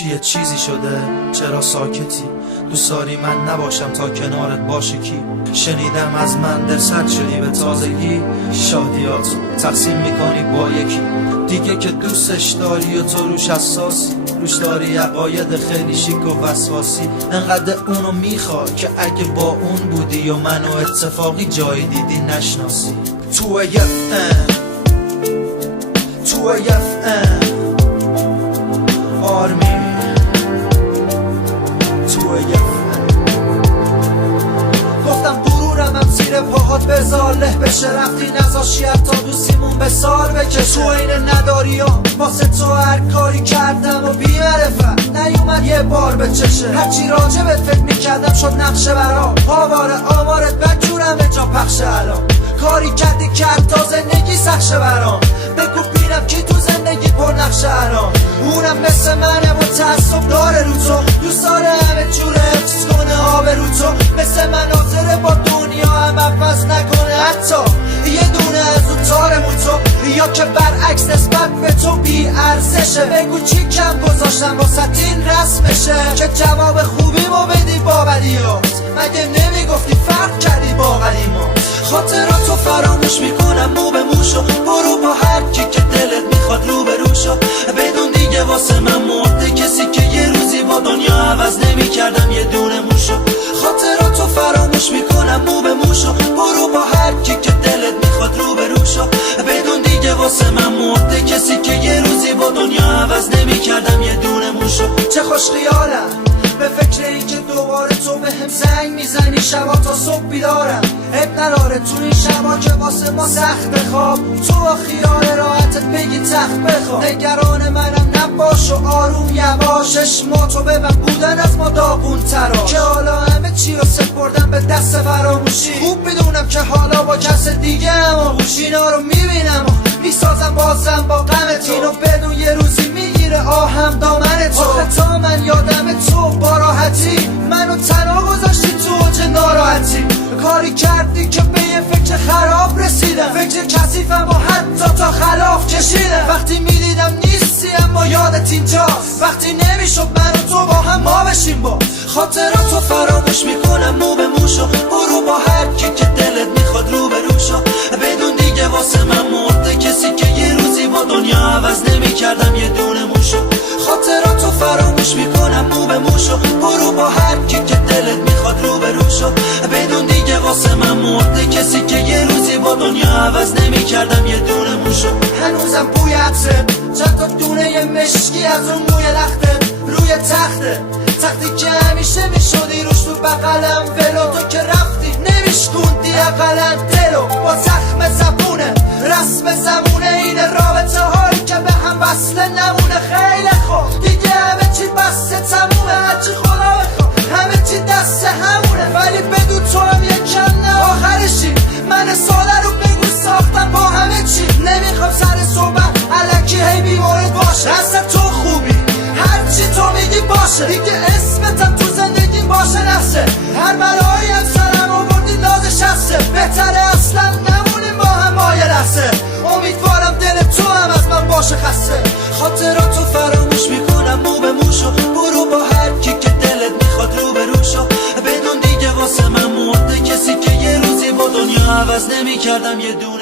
چیه چیزی شده؟ چرا ساکتی؟ دوست داری من نباشم تا کنارت باشه کی؟ شنیدم از من در سد شدی به تازگی، شادیاتو تقسیم میکنی با یکی دیگه که دوستش داری و تو روش حساسی، روش داری عقاید خیلی شیک و وسواسی. انقدر اونو میخوای که اگه با اون بودی و منو اتفاقی جایی دیدی نشناسی. تو آرمی گفتم غرورم زیر پاهات بذار له بشه، رفتی نذاشی حتی دوستیمون به سال بکشه. تو این نداری ها واسه تو هر کاری کردم و بی معرفت نیومد یه بار به چشه. هرچی راجبت فکر میکردم شد نقشه برا آواره آمارت بدجورم به جا پخشه. الان کاری کردی کرد تا زندگی سخشه برام، بگو بینم کی تو زندگی پر نقشه الان. اونم مثل منه و تعصب داره رو تو، دوست داره همه جوره حفظ کنه آب رو تو. مثل من حاضره با دنیا هم عوض نکنه حتی یه دونه از اون تارمون تو، یا که برعکس نسبت به تو بی ارزشه. بگو چی کم گذاشتم واسه این رسمشه که جواب خوبی ما بدی با بدیات. مگه نمیگفتی فرق کردی با قدیمات؟ خاطراتو فراموش میکنم مو به موشو، برو با هر کی که دلت میخواد رو به روشو. بدون دیگه واسه من مرده کسی که یه روزی با دنیا عوض نمیکردم یه دونه موشو. خاطراتو فراموش میکنم مو به موشو، برو با هر کی که دلت میخواد رو به روشو. بدون دیگه واسه من مرده کسی که یه روزی با دنیا عوض نمیکردم یه دونه موشو. چه خوش خیالم به فکر این که دوباره تو به هم زنگ میزنی شبا تا صبح بیدارم. اب نراره تو این شبا که واسه ما سخت بخواب، تو با خیال راحتت بگی تخت بخواب. نگران منم نباش و آروم یواش، چشماتو ببن بودن از ما داغون ترا که حالا همه چی رو سپردم به دست فراموشی. خوب میدونم که حالا با کس دیگه اما اینا رو میبینم و میسازم بازم با غمت. اینو بدون یه روزی میگیره آهم دامن تو. آخه تا من یادم تو با راحتی منو تنها گذاشتی تو اوج ناراحتی. کاری کردی که به یه فکر خراب رسیدم، فکر کثیفم و حتی تا خلاف کشیدم. وقتی میدیدم نیستی اما یادت اینجاست، وقتی نمیشد من و تو با هم ما بشیم با. خاطراتو فراموش میکنم مو به موشو، برو با هر کی که دلت میخواد رو به روشو. بدون دیگه واسه من مرده کسی که یه روزی با دنیا عوض نمیکردم یه دونه موشو. خاطراتو فراموش میکنم مو به موشو، برو با هر کی که دلت میخواد رو به روشو. بدون دیگه واسه من مرده کسی که یه روزی با دنیا عوض نمیکردم یه دونه موشو. هنوزم بوی عطره چند تا دونه یه مشکی از اون موی لخته روی تخته، تختی که همیشه میشدی روش تو بغلم ولو. تو که رفتی نمیشکوندی اقلن دلو با زخم زبونه رسم زمونه. این رابطه هایی که به هم وصله نمونه خیلی خوب دیگه همه چی بسته تمومه. هرچی خدا بخواه همه چی دست همونه، ولی بدون تو هم یکم نه آخرشی. من ساده رو بگو ساختم با همه چی، نمیخوام سر صحبت الکی هی بیمارد باشه. اصلا تو خوبی هرچی تو میگی باشه، دیگه اسمتم تو زندگی باشه نفسه. هر بلایی هم سرم آوردی لازش هسته، بهتره اصلا نمونیم با هم مایه لحظه. امیدوارم دل تو هم از من باشه خسته. خاطراتو فراموش میکنم مو به موشو، برو با هر کی که دلت میخواد رو به روشو. بدون دیگه واسه من مرده کسی که یه روزی با دنیا عوض نمیکردم یه دونه